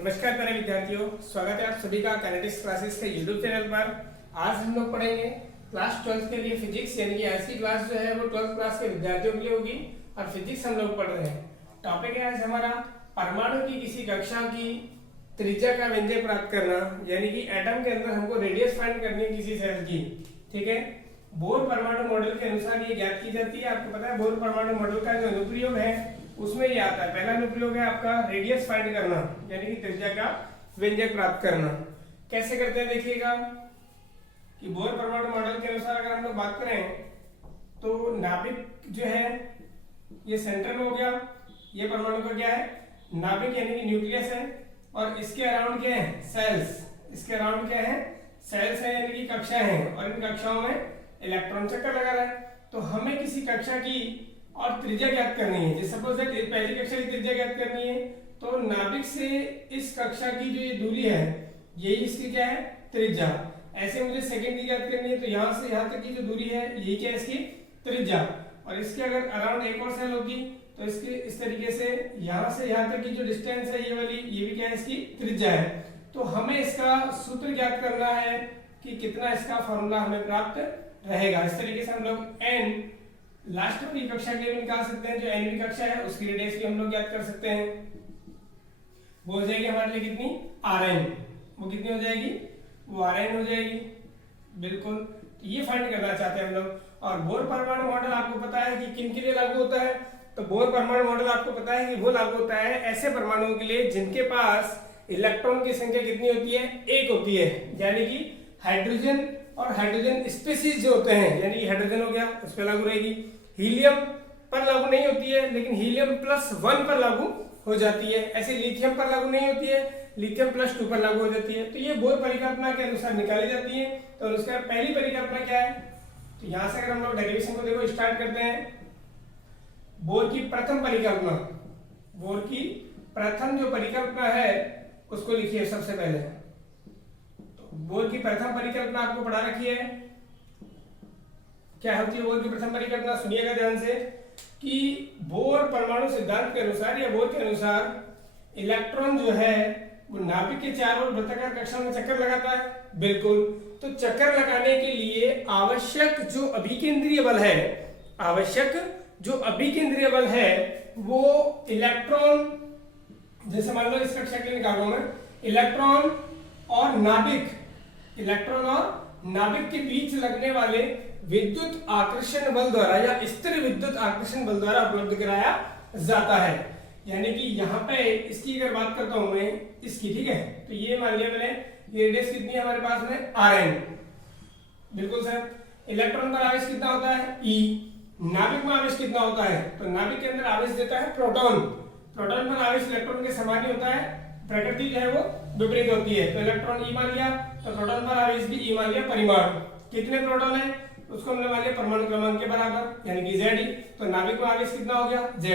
नमस्कार प्यारे विद्यार्थियों, स्वागत है आप सभी का काइनेटिक्स क्लासेस के यूट्यूब चैनल पर। आज हम लोग पढ़ेंगे क्लास 12 के लिए फिजिक्स, यानी कि आज की क्लास जो है वो 12th क्लास के विद्यार्थियों के लिए होगी और फिजिक्स हम लोग पढ़ रहे हैं। टॉपिक है आज हमारा परमाणु की किसी कक्षा की त्रिज्या का व्यंजक प्राप्त करना, यानी कि एटम के अंदर हमको रेडियस फाइंड करनी है किसी सेल की। ठीक है, बोर परमाणु मॉडल के अनुसार ये ज्ञात की जाती है। आपको पता है बोर परमाणु मॉडल का जो अनुप्रयोग है उसमें ये आता है। पहला अनुप्रयोग है आपका रेडियस फाइंड करना, यानी कि त्रिज्या का व्यंजक प्राप्त करना। कैसे करते हैं देखिएगा कि बोर परमाणु मॉडल के अनुसार अगर हम लोग बात करें तो नाभिक जो है ये सेंटर में हो गया। ये परमाणु का क्या है, नाभिक यानी कि न्यूक्लियस है, और इसके अराउंड क्या है, सेल्स। इसके अराउंड क्या है, सेल्स है, यानी कि कक्षाएं हैं, और इन कक्षाओं में इलेक्ट्रॉन चक्कर लगा रहा है। तो हमें किसी कक्षा की और त्रिज्या ज्ञात करनी है। जैसे सपोज दैट पहली कक्षा की त्रिज्या ज्ञात करनी है, तो नाभिक से इस कक्षा की जो ये दूरी है यही इसकी क्या है, त्रिज्या। ऐसे मुझे सेकंड की ज्ञात करनी है, तो यहाँ से यहाँ तक की जो दूरी है यही क्या है, इसकी त्रिज्या। और इसके अगर अराउंड एक और सेल होती तो इसके इस तरीके से यहाँ से यहाँ तक की जो डिस्टेंस है ये वाली, ये भी क्या है, इसकी त्रिज्या है। तो हमें इसका सूत्र ज्ञात करना है कि कितना इसका फॉर्मूला हमें प्राप्त रहेगा। इस तरीके से हम लोग एन लास्ट वाली कक्षा के लिए निकाल सकते हैं। जो एनवीं कक्षा है उसकी रेडियस भी हम लोग ज्ञात कर सकते हैं। वो हो जाएगी हमारे लिए कितनी, Rn। वो कितनी हो जाएगी, वो Rn हो जाएगी। बिल्कुल, तो ये फाइंड करना चाहते हैं हम लोग। और बोर परमाणु मॉडल आपको पता है कि किन के लिए लागू होता है। तो बोर परमाणु मॉडल आपको पता है कि वो लागू होता है ऐसे परमाणुओं के लिए जिनके पास इलेक्ट्रॉन की संख्या कितनी होती है, एक होती है। यानी कि हाइड्रोजन और हाइड्रोजन स्पीशीज जो होते हैं, यानी कि हाइड्रोजन हो गया उस पर लागू रहेगी। हीलियम पर लागू नहीं होती है, लेकिन हीलियम +1 पर लागू हो जाती है। ऐसे लिथियम पर लागू नहीं होती है, लिथियम +2 पर लागू हो जाती है। तो ये बोर परिकल्पना के अनुसार निकाली जाती है। तो उसका पहली परिकल्पना क्या है, तो यहाँ से अगर हम लोग डेरिवेशन को देखो स्टार्ट करते हैं। बोर की प्रथम परिकल्पना, बोर की प्रथम जो परिकल्पना है उसको लिखिए सबसे पहले। बोर की प्रथम परिकल्पना आपको पढ़ा रखी है। क्या होती है बोर की प्रथम परिकल्पना, सुनिएगा ध्यान से, कि बोर परमाणु सिद्धांत के अनुसार या बोर के अनुसार इलेक्ट्रॉन जो है वो नाभिक के चारों ओर वृत्ताकार कक्षा में चक्कर लगाता है। बिल्कुल, तो चक्कर लगाने के लिए आवश्यक जो अभिकेंद्रीय बल है, आवश्यक जो अभिकेंद्रीय बल है वो इलेक्ट्रॉन, जैसे मान लो इस कक्षा के लिए निकालो मैं, इलेक्ट्रॉन और नाभिक, इलेक्ट्रॉन और नाभिक के बीच लगने वाले विद्युत आकर्षण बल द्वारा या स्थिर विद्युत आकर्षण बल द्वारा उपलब्ध कराया जाता है। यानी कि यहाँ पे इसकी अगर बात करता हूं मैं इसकी, ठीक है, तो ये मान लिया मैंने, ये रेडियस कितनी है हमारे पास में, Rn। बिल्कुल सर, इलेक्ट्रॉन पर आवेश कितना होता है, E। नाभिक में आवेश कितना होता है, तो नाभिक के अंदर आवेश देता है प्रोटॉन। प्रोटॉन पर आवेश इलेक्ट्रॉन के समान ही होता है, प्रकृति जो है वो विपरीत होती है। तो इलेक्ट्रॉन E मान लिया, तो प्रोटॉन पर आवेश भी E मान लिया। परिमाण कितने प्रोटॉन है उसको हमने मान लिया परमाणु क्रमांक के बराबर, यानी कि Ze। तो नाभिक में आवेश कितना हो गया, Ze।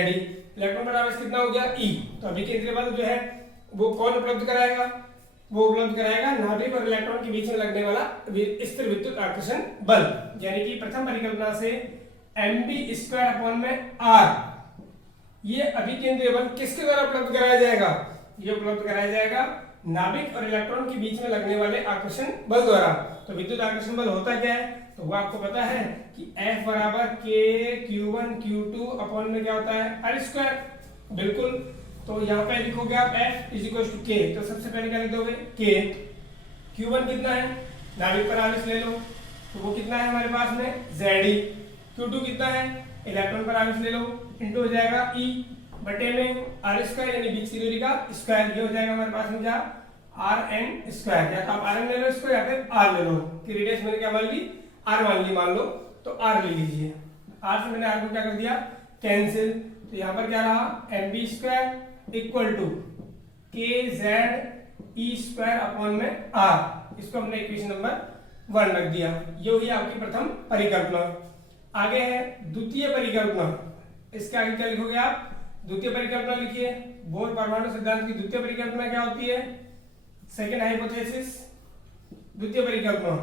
इलेक्ट्रॉन पर आवेश कितना हो गया, E। तो अभिकेंद्रीय बल जो है वो कौन उपलब्ध कराएगा, वो उपलब्ध कराएगा नाभिक और इलेक्ट्रॉन के बीच में लगने वाला स्थिर विद्युत आकर्षण बल। यानी कि प्रथम परिकल्पना से mv²/r ये अभिकेंद्रीय बल किसके द्वारा उपलब्ध कराया जाएगा, ये उपलब्ध कराया जाएगा नाभिक और इलेक्ट्रॉन के बीच में लगने वाले आकर्षण बल द्वारा। तो विद्युत आकर्षण बल होता क्या है, तो वो आपको पता है कि F = k q1 q2 upon में क्या होता है, r²। बिल्कुल, तो यहाँ पे लिखोगे आप F = k, तो सबसे पहले क्या लिख दोगे, k। q1 कितना है, नाभिक पर आवेश ले लो, तो वो कितना है हमारे पास में, Ze। q2 कितना है, इलेक्ट्रॉन पर आवेश ले लो, इंटू हो जाएगा E बटे में r² यानी बीच की दूरी का स्क्वायर। ये हो जाएगा हमारे पास में क्या, Rn²। या तो आप Rn ले लो इसको, या फिर R ले लो, कि रेडियस मैंने क्या मान ली, R मान ली, मान लो, तो R ले लीजिए। R से मैंने R को क्या कर दिया, कैंसिल। तो यहाँ पर क्या रहा, mv² = kZe² अपॉन में R। इसको हमने इक्वेशन नंबर 1 रख दिया। ये हुई आपकी प्रथम परिकल्पना। आगे है द्वितीय परिकल्पना। इसके आगे क्या लिखोगे आप, द्वितीय परिकल्पना लिखिए। बोर परमाणु सिद्धांत की द्वितीय परिकल्पना क्या होती है, सेकेंड हाइपोथेसिस, द्वितीय परिकल्पना।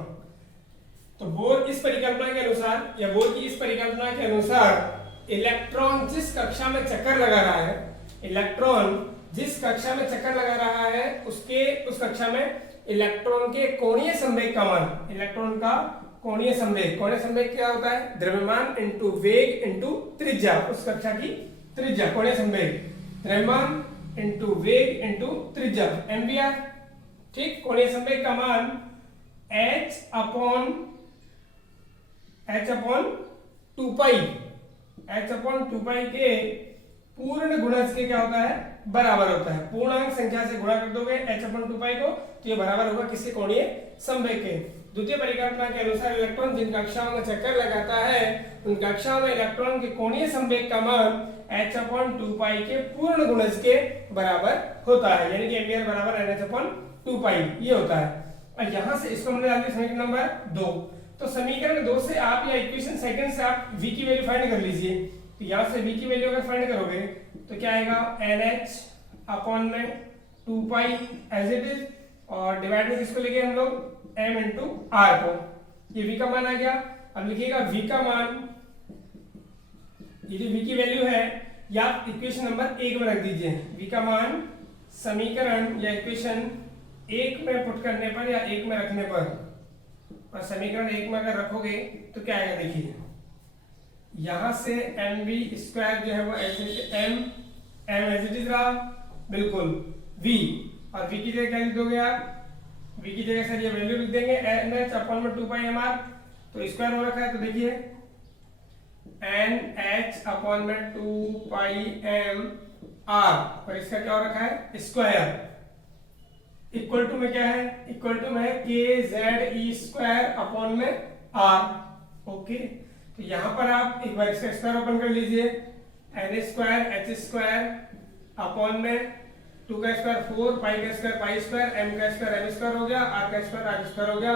तो बोर इस परिकल्पना के अनुसार या बोर की इस परिकल्पना के अनुसार इलेक्ट्रॉन जिस कक्षा में चक्कर लगा रहा है, इलेक्ट्रॉन जिस कक्षा में चक्कर लगा रहा है उस कक्षा में इलेक्ट्रॉन के कोणीय संवेग का मान, इलेक्ट्रॉन का कोणीय संवेग क्या होता है? द्रव्यमान इंटू वेग इंटू त्रिज्या, उस कक्षा की त्रिज्या, कोणीय संवेग, द्रव्यमान इंटू वेग इंटू त्रिज्या, एमवीआर। ठीक, कोणीय संवेग का मान h अपॉन 2 पाई के पूर्ण गुणज के क्या होता है? बराबर होता है। पूर्णांक संख्या से गुणा कर दोगे h अपॉन 2 पाई को तो ये बराबर होगा किसके? कोणीय संवेग के। द्वितीय परिकल्पना के अनुसार इलेक्ट्रॉन जिन कक्षाओं में चक्कर लगाता है उन कक्षाओं में इलेक्ट्रॉन के कोणीय संवेग का मान h अपॉन 2 पाई के पूर्ण गुणज के बराबर होता है, यानी कि एम्पियर बराबर NH अपॉन 2 पाई ये होता है। और यहां से इसको हमने डाल दिया समीकरण नंबर 2। तो समीकरण 2 से आप या इक्वेशन सेकंड से आप v की वैल्यू फाइंड कर लीजिए। तो यहां से v की वैल्यू अगर फाइंड करोगे तो क्या आएगा? NH अपॉन में 2 पाई एज इट इज, और डिवाइड में किसको लेंगे हम लोग? m इंटू r को। ये v का मान आ गया। अब लिखिएगा v का मान, ये जो v की वैल्यू है या इक्वेशन नंबर 1 में रख दीजिए। v का मान समीकरण या इक्वेशन 1 में पुट करने पर या 1 में रखने पर, और समीकरण 1 में अगर रखोगे तो क्या आएगा? देखिए यहां से mv स्क्वायर जो है वो m एज इट इज रहा, बिल्कुल v, और v की जगह क्या लिख दोगे आप? v की जगह सर ये वैल्यू लिख देंगे NH अपॉन में 2 पाई mr, तो स्क्वायर हो रखा है तो देखिए NH अपॉन में 2 पाई mr, और इसका क्या हो रखा है? स्क्वायर। इक्वल टू में क्या है? इक्वल टू में है KZE स्क्वायर अपॉन में r। ओके, तो यहां पर आप एक बार इसका स्क्वायर ओपन कर लीजिए, n square h square upon में 2 का स्क्वायर 4, पाई का स्क्वायर पाई स्क्वायर, m का स्क्वायर m स्क्वायर हो गया, r का स्क्वायर r स्क्वायर हो गया,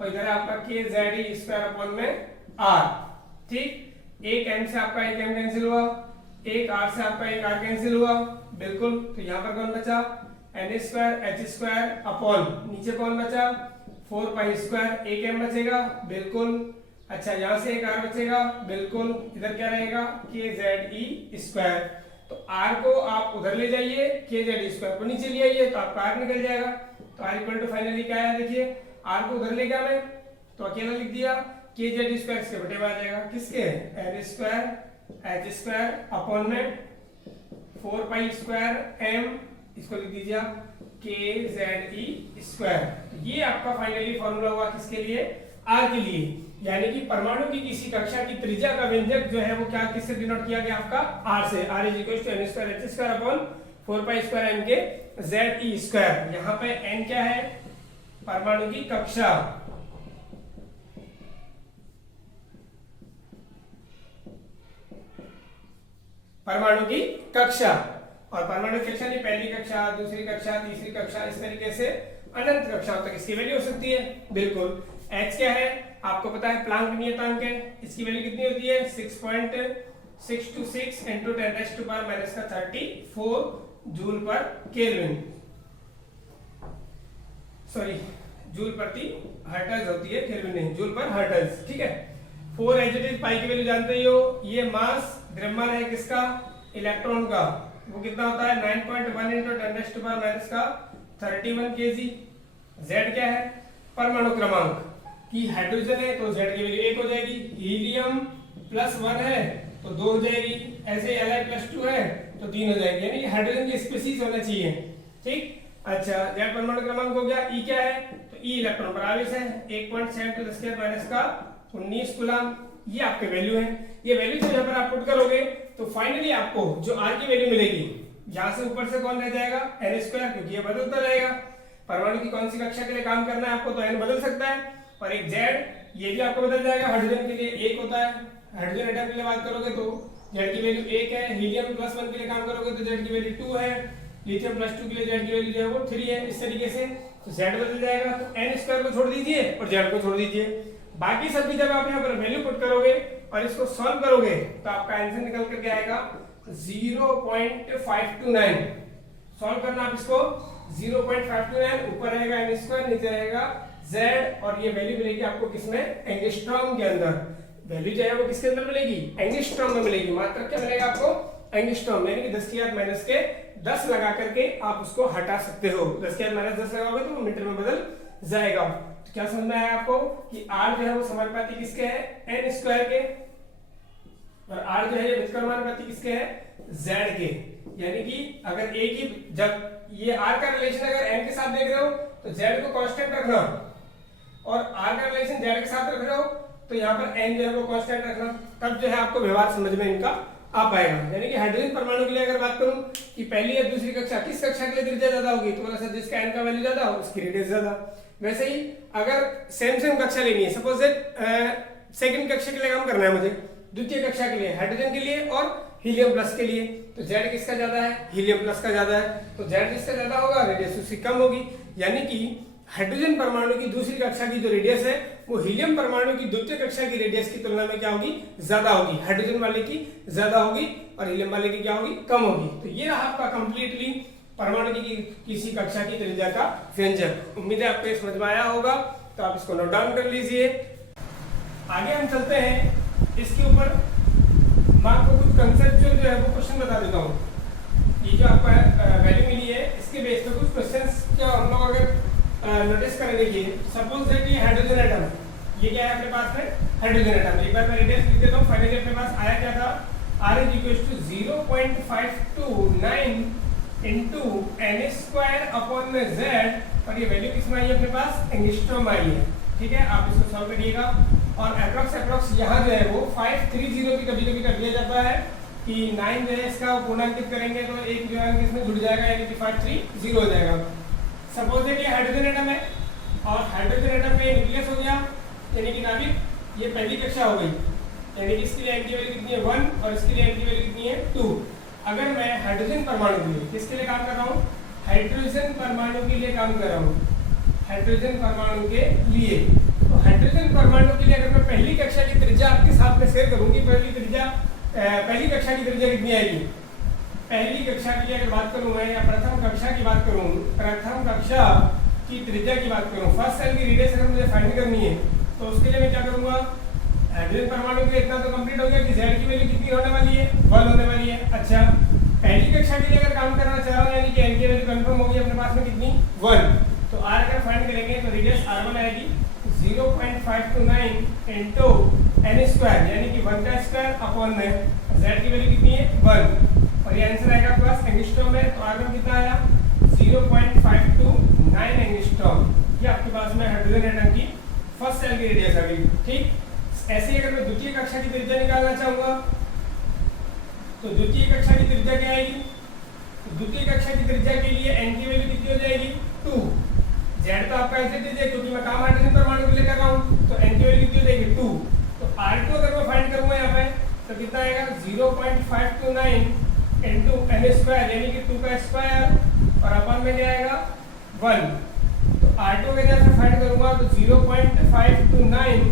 और इधर आपका KZE स्क्वायर अपॉन में r। ठीक, एक m से आपका एक m कैंसिल हुआ, एक r से आपका एक r कैंसिल हुआ, बिल्कुल। तो यहां पर कौन बचा? n square h square upon, नीचे कौन बचा? 4 पाई स्क्वायर, एक m बचेगा, बिल्कुल। अच्छा, यहां से एक r बचेगा, बिल्कुल। इधर क्या रहेगा? KZE square. तो r को आप उधर ले जाइए, KZE स्क्वायर को नीचे ले आइए तो आपका r निकल जाएगा। तो r इक्वल टू फाइनली क्या है? देखिए r को उधर ले गया मैं तो अकेला लिख दिया, KZE स्क्वायर इसके बटे में आ जाएगा, किसके? n square h square upon में 4 पाई स्क्वायर m, इसको लिख दीजिए KZE स्क्वायर। ये आपका फाइनली फॉर्मूला हुआ किसके लिए? r के लिए। यानी कि परमाणु की किसी कक्षा की त्रिज्या का व्यंजक जो है वो क्या किससे डिनोट किया गया? आपका r से। r is equal to n square h square upon 4 pi square m के ZE स्क्वायर। यहाँ पे n क्या है? परमाणु की कक्षा। परमाणु की कक्षा, और परमाणु की कक्षा नहीं, पहली कक्षा, दूसरी कक्षा, तीसरी कक्षा, इस तरीके से अनंत कक्षाओं तक इसकी वैल्यू हो सकती है, बिल्कुल। h क्या है? आपको पता है प्लांक नियतांक है, इसकी वैल्यू कितनी होती है? 6.626 into 10⁻⁻34 जूल पर केल्विन, सॉरी जूल प्रति हर्ट्ज होती है, केल्विन नहीं, जूल पर हर्ट्ज। ठीक है, 4 एज इट इज, पाई की वैल्यू जानते ही हो। ये मास द्रव्यमान है किसका? इलेक्ट्रॉन का। वो कितना होता है? 9.1 into 10⁻31 kg। z क्या है? परमाणु क्रमांक। कि हाइड्रोजन है तो z की वैल्यू 1 हो जाएगी, हीलियम +1 है तो 2 हो जाएगी, ऐसे Li+2 है तो 3 हो जाएगी, यानी हाइड्रोजन की स्पीशीज होना चाहिए। ठीक, अच्छा, z परमाणु क्रमांक हो गया। E क्या है? तो E इलेक्ट्रॉन पर आवेश है, 1.7 × 10⁻⁻19 कूलम। ये आपके वैल्यू है। ये वैल्यू जो यहाँ पर आप पुट करोगे तो फाइनली आपको जो r की वैल्यू मिलेगी, यहाँ से ऊपर से कौन रह जाएगा? n स्क्वायर, क्योंकि ये बदलता रहेगा। परमाणु की कौन सी कक्षा के लिए काम करना है आपको, तो n बदल सकता है, और एक z ये भी आपको बदल जाएगा। हाइड्रोजन के लिए 1 होता है, हाइड्रोजन एटम के लिए बात करोगे तो z की वैल्यू 1 है, हीलियम +1 के लिए काम करोगे तो z की वैल्यू 2 है, लिथियम +2 के लिए z की वैल्यू जो है वो 3 है। इस तरीके से तो z बदल जाएगा, तो n स्क्वायर को छोड़ दीजिए और z को छोड़ दीजिए। बाकी सब भी जब आप यहाँ पर वैल्यू पुट करोगे और इसको सॉल्व करोगे तो आपका आंसर निकल करके आएगा 0.529। सॉल्व करना आप इसको 0.529, ऊपर रहेगा n स्क्वायर, नीचे रहेगा z, और ये वैल्यू मिलेगी आपको किसमें? एंगस्ट्रॉम के अंदर। वैल्यू जो है वो किसके अंदर मिलेगी? एंगस्ट्रॉम में मिलेगी। मात्रक क्या मिलेगा आपको? एंगस्ट्रॉम, यानी कि 10 की घात माइनस के 10 लगा करके आप उसको हटा सकते हो। 10 की घात माइनस 10 लगाओगे तो वो मीटर में बदल जाएगा। तो क्या समझ में आया आपको कि r जो है वो समानुपाती किसके है, n स्क्वायर के, और r जो है ये व्युत्क्रमानुपाती किसके है, z के। यानी कि अगर एक ही, जब ये r का रिलेशन अगर n के साथ देख रहे हो तो z को कांस्टेंट रखना, और r का रिलेशन z के साथ रख रहे हो तो यहाँ पर n जो है वो कांस्टेंट रखना, तब जो है आपको व्यवहार समझ में इनका आ पाएगा। यानी कि हाइड्रोजन परमाणु के लिए अगर बात करूं कि पहली या दूसरी कक्षा, किस कक्षा के लिए त्रिज्या ज्यादा होगी, तो बोला सर जिसका n का वैल्यू ज्यादा हो उसकी रेडियस ज्यादा। वैसे ही अगर सेम कक्षा लेनी है, सपोज दैट सेकंड कक्षा के लिए काम करना है मुझे, द्वितीय कक्षा के लिए हाइड्रोजन के लिए और हीलियम प्लस के लिए, तो Z किसका ज्यादा है, हीलियम प्लस का ज्यादा है, तो Z जिसका ज्यादा होगा रेडियस उसकी कम होगी। यानी कि हाइड्रोजन परमाणु की दूसरी कक्षा की जो रेडियस है वो हीलियम परमाणु की द्वितीय कक्षा की रेडियस की तुलना में क्या होगी, ज्यादा होगी। हाइड्रोजन वाले की ज्यादा होगी और हीलियम वाले की क्या होगी, कम होगी। तो ये रहा आपका कंप्लीटली परमाणु की किसी कक्षा की त्रिज्या का व्यंजक। उम्मीद है आपको समझ में आया होगा, तो आप इसको नोट डाउन कर लीजिए। आगे हम चलते हैं इसके ऊपर, मैं आपको कुछ कंसेप्चुअल जो है वो क्वेश्चन बता देता हूँ। ये जो आपको वैल्यू मिली है इसके बेस पे कुछ क्वेश्चंस क्या हम लोग अगर नोटिस करें, देखिए सपोज दैट ये हाइड्रोजन एटम, ये क्या है अपने पास में हाइड्रोजन एटम। एक बार मैं रेडियस लिख देता हूँ। फाइनली अपने पास आया क्या था, R = 0.529 into n²/z, और ये वैल्यू किस में आई है अपने पास, एंगस्ट्रॉम में आई है। ठीक है, आप इसको सॉल्व करिएगा। और अप्रॉक्स यहाँ जो है वो 530 भी कभी कभी कर दिया जाता है कि 9 जो है इसका पूर्णांकित करेंगे तो एक जो है इसमें जुड़ जाएगा, यानी कि 530 हो जाएगा। सपोज दैट ये हाइड्रोजन एटम है और हाइड्रोजन एटम में न्यूक्लियस हो गया, यानी कि नाभिक, ये पहली कक्षा हो गई, यानी कि इसके लिए n की वैल्यू कितनी है 1 और इसके लिए n की वैल्यू कितनी है 2। अगर मैं हाइड्रोजन परमाणु के लिए, किसके लिए काम कर रहा हूँ, हाइड्रोजन परमाणु के लिए काम कर रहा हूँ, हाइड्रोजन परमाणु के लिए, तो हाइड्रोजन परमाणु के लिए अगर मैं पहली कक्षा की त्रिज्या आपके साथ में शेयर करूंगी, पहली कक्षा की त्रिज्या कितनी आएगी, पहली कक्षा की अगर बात करूं मैं, या प्रथम कक्षा की बात करूं, प्रथम कक्षा की त्रिज्या की बात करूं, फर्स्ट सेल की रेडियस अगर मुझे फाइंड करनी है तो उसके लिए मैं क्या करूंगा, हाइड्रोजन परमाणु के लिए इतना तो कंप्लीट हो गया कि Z की वैल्यू कितनी होने वाली है, 1 होने वाली है। अच्छा, पहली कक्षा के लिए अगर काम करना चाह रहा हूं, यानी कि n की वैल्यू कंफर्म होगी अपने पास में कितनी 1, तो R अगर फाइंड करेंगे तो रेडियस R1 आएगी 0.529 into n², यानी कि 1 का स्क्वायर अपॉन में Z की वैल्यू कितनी है 1, और ये आंसर आएगा आपके पास एंगस्ट्रॉम में। तो R1 कितना आया 0.529 एंगस्ट्रॉम, ये आपके पास में हाइड्रोजन एटम की फर्स्ट सेल की रेडियस आ गई। ठीक, ऐसे ही अगर मैं द्वितीय कक्षा की त्रिज्या निकालना चाहूंगा तो द्वितीय कक्षा की त्रिज्या क्या आएगी, द्वितीय कक्षा की त्रिज्या के लिए n की वैल्यू कितनी हो जाएगी 2। Z तो आपका ऐसे दीजिए क्योंकि मैं काम हाइड्रोजन परमाणु के लिए कर रहा हूं, तो n की वैल्यू कितनी हो जाएगी 2। तो R2 अगर मैं फाइंड करूंगा यहाँ पे तो कितना आएगा 0.529 into n², यानी कि 2 का स्क्वायर और अपन में क्या आएगा 1। तो R2 अगर यहाँ से फाइंड करूंगा तो 0.529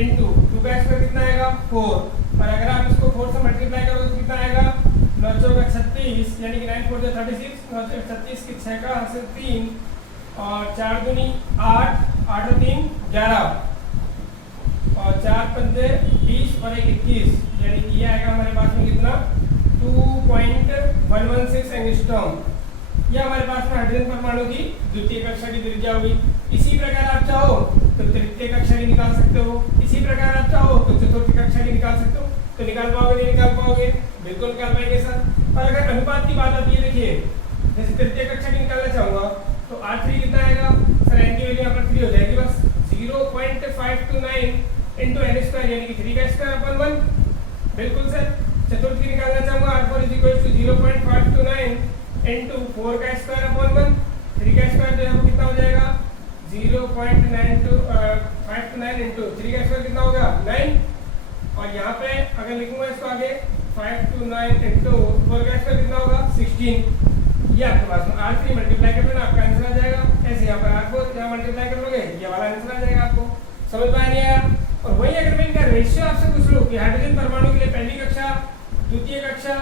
into 2 का स्क्वायर कितना आएगा 4, और अगर आप इसको 4 से मल्टीप्लाई करोगे तो कितना आएगा 9 चौका 36, यानी कि 9 4 36, 9 36 की 6 का हासिल 3 और 4 दूनी 8, 8 और 3 11 और 4 पंजे 20 और 1 21, यानी कि ये आएगा हमारे पास में कितना 2.116 एंगस्ट्रॉम। यह हमारे पास में हाइड्रोजन परमाणु की द्वितीय कक्षा की त्रिज्या होगी। इसी प्रकार आप चाहो तो तृतीय कक्षा की निकाल सकते हो, इसी प्रकार आप चाहो तो चतुर्थ कक्षा की निकाल सकते हो। तो निकाल पाओगे नहीं निकाल पाओगे, बिल्कुल निकाल पाएंगे सर। और अगर अनुपात की बात आती है, देखिए जैसे तृतीय कक्षा की निकालना चाहूंगा तो R3 कितना आएगा सर, n की वैल्यू यहाँ पर 3 हो जाएगी बस, 0.529 into n², यानी कि 3 का स्क्वायर अपन 1, बिल्कुल सर। चतुर्थ की निकालना चाहूंगा R4 = 0.529 into 4 का स्क्वायर अपॉन 1, 3 का स्क्वायर जो है वो कितना हो जाएगा 0.529 into 3 का स्क्वायर कितना होगा 9, और यहाँ पे अगर लिखूंगा इसको आगे 529 into 4 का स्क्वायर कितना होगा 16। ये आपके पास में R3 मल्टीप्लाई कर लेना, आपका आंसर आ जाएगा। ऐसे यहाँ पर R4 यहाँ मल्टीप्लाई कर लोगे, ये वाला आंसर आ जाएगा। आपको समझ में नहीं आया? और वही अगर मैं इनका रेशियो आपसे पूछ लूं कि हाइड्रोजन परमाणु के लिए पहली कक्षा, द्वितीय कक्षा,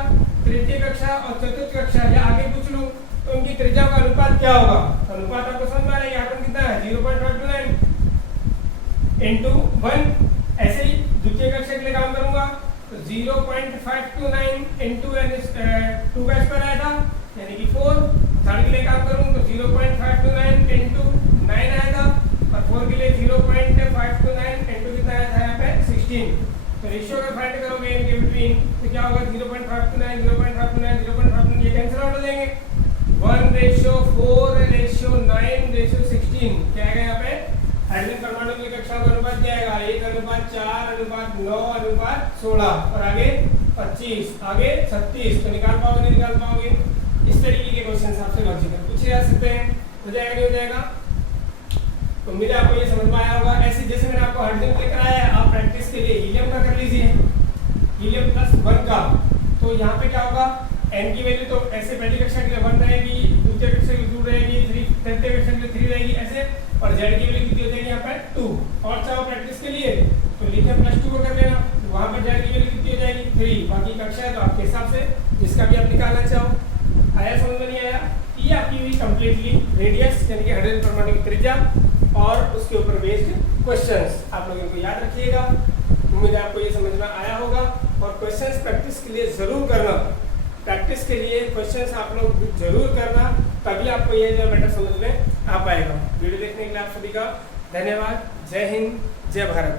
तृतीय कक्षा और चतुर्थ कक्षा, या आगे पूछ लूं तो उनकी त्रिज्या का अनुपात क्या होगा, तो अनुपात आपको समझ में आ रहा है। यहाँ पर कितना है 0.529 into 1। ऐसे ही द्वितीय कक्षा के लिए काम करूंगा तो 0.529 0.529 into 2 का स्क्वायर आया था यानी कि 4। थर्ड के लिए काम करूं तो 0.529 into 9 आया था और 4 के लिए 0.529 into कितना आया था यहाँ पे 16। तो रेशियो अगर फाइंड करोगे इनके बिटवीन तो क्या होगा 0.529 0.529 0.529 ये कैंसिल आउट हो जाएंगे। 1:4:9:16 क्या आएगा यहाँ पे हाइड्रोजन परमाणु की कक्षाओं का अनुपात जाएगा 1:4:9:16 और आगे 25 आगे 36। तो निकाल पाओगे नहीं निकाल पाओगे। इस तरीके के क्वेश्चन आपसे लॉजिकल पूछे जा सकते हैं। हो जाएगा नहीं हो जाएगा। तो उम्मीद है आपको ये समझ में आया होगा। ऐसे जैसे मैंने आपको हाइड्रोजन लेकर आया है आप प्रैक्टिस के लिए हीलियम का कर लीजिए हीलियम +1 का। तो यहाँ पे क्या होगा n की वैल्यू तो ऐसे पहली कक्षा के लिए 1 रहेगी दूसरी कक्षा के लिए 2 रहेगी तृतीय कक्षा के लिए 3 रहेगी ऐसे और z की वैल्यू कितनी हो जाएगी यहाँ पे 2। और चाहो प्रैक्टिस के लिए तो लिथियम +2 को कर लेना वहाँ पर z की वैल्यू कितनी हो जाएगी 3। बाकी कक्षा है तो आपके हिसाब से जिसका भी आप निकालना चाहो। आया समझ में नहीं आया? ये आपकी हुई कंप्लीटली रेडियस यानी कि हाइड्रोजन परमाणु की त्रिज्या और उसके ऊपर बेस्ड क्वेश्चंस आप लोग इनको याद रखिएगा। उम्मीद है आपको ये समझ में आया होगा और क्वेश्चंस प्रैक्टिस के लिए जरूर करना। प्रैक्टिस के लिए क्वेश्चंस आप लोग जरूर करना तभी आपको ये जो मैटर समझ में आ पाएगा। वीडियो देखने के लिए आप सभी का धन्यवाद। जय हिंद जय भारत।